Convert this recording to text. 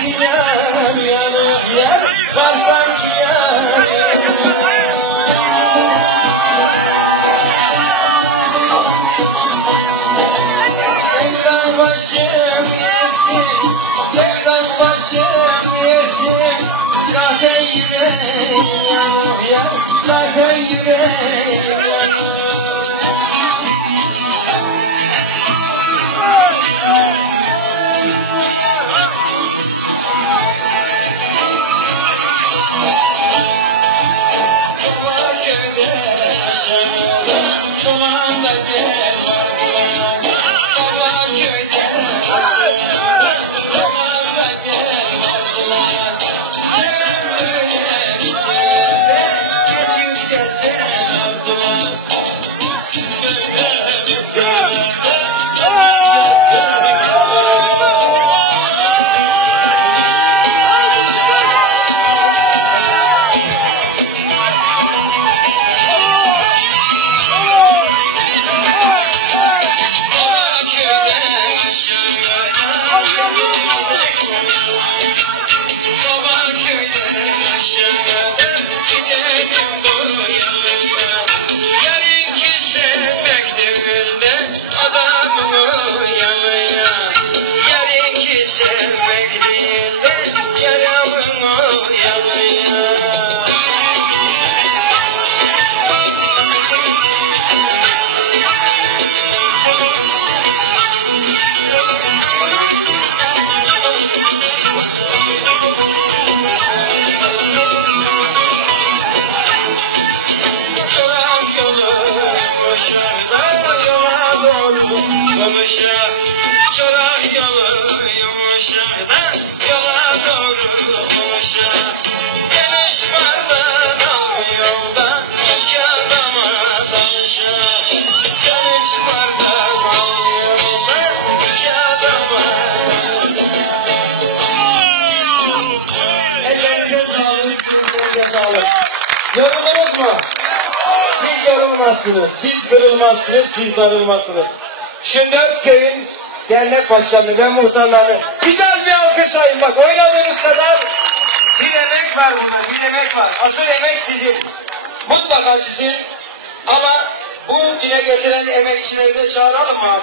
Yar yanı yer Varsan ki yar Sevdan başım yesin Sevdan başım yesin Zaten yüreğim yanıyor ya Zaten yüreğim 人なん konuşa Çorak yolu yumuşak yola doğru konuşa Sen ışmardan al yolda iki adama danışa Sen ışmardan al yolda iki adama Ellerinize sağlık, yüzlerinize sağlık. Yoruldunuz mu? Siz yorulmazsınız, siz kırılmazsınız, siz darılmazsınız. Dört köyün dernek başkanı ve muhtarları güzel bir alkışlayın bak oynadığınız kadar bir emek var burada, bir emek var. Asıl emek sizin. Mutlaka sizin. Ama bu dile getiren emekçileri de çağıralım abi?